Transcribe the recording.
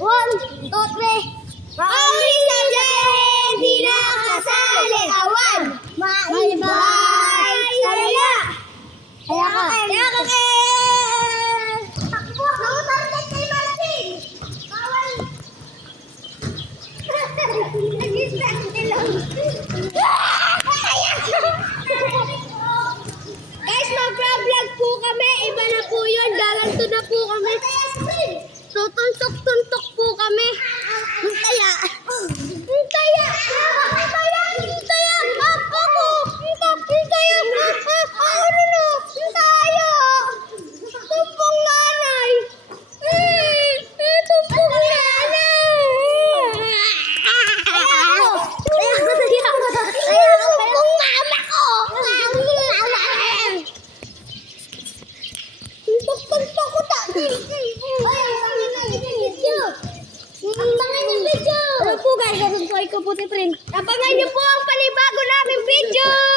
1, 2, 3. Mauli sa biyahe, di nakasali awan. May bahay, saya. Kaya ka, takbo. Nautarget kay Martin. Bawal. Nag-distract lang. Guys, mag-vlog po kami. Iba na po yun. Galanto na po kami. Tutuntok-tuntok po kami. Hintaya. Hintaya. Hintaya. Hintaya. Ako. Hintaya. Ano no? Hintaya. Tumpong nanay. Tumpong nanay. Tumpong mama ko. Tumpong ko ta. Abangan yung video! Ano po guys, nasusuway ko po si Prince. Abangan niyo po ang panibago naming video!